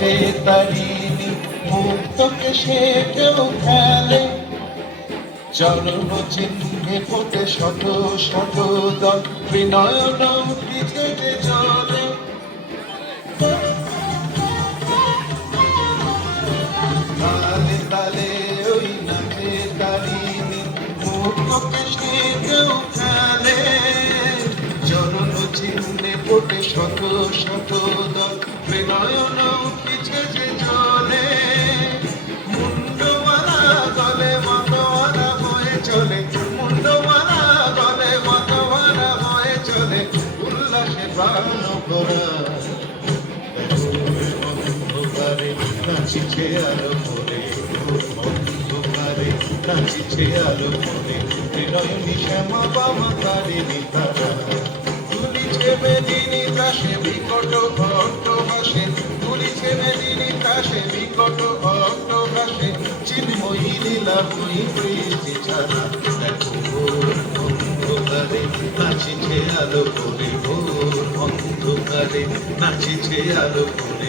নাচে তারিণী মুক্তকে সে কেউ খেলে চরণ চিহ্নে ফোটে শত শত দল বিনয়ন পিছে যে চলে তালে তালে ওই নাচে তারিণী মুক্তকে সে কেউ খেলে চরণ চিহ্নে ফোটে শত শত দল বিনয়ন পিছে যে চলে মুন্ডমালা গলে মতওয়ালা হয়ে চলে মুন্ডমালা গলে মতওয়ালা হয়ে চলে উল্লাসে প্রাণ ভরা অন্ধকারে নাচিছে আলো করে অন্ধকারে নাচিছে আলো করে বিনয়নী শ্যামা বামা তারিণী তারা তুলিছে মেদিনী তাসে বিকট অট্টহাসে তুলিছে মেদিনী তাসে বিকট অট্টহাসে চিন্ময়ী লীলাময়ী হয়েছে ছাড়া দেখো ভোর অন্ধকারে নাচিছে আলো করে ভোর অন্ধকারে নাচিছে আলো করে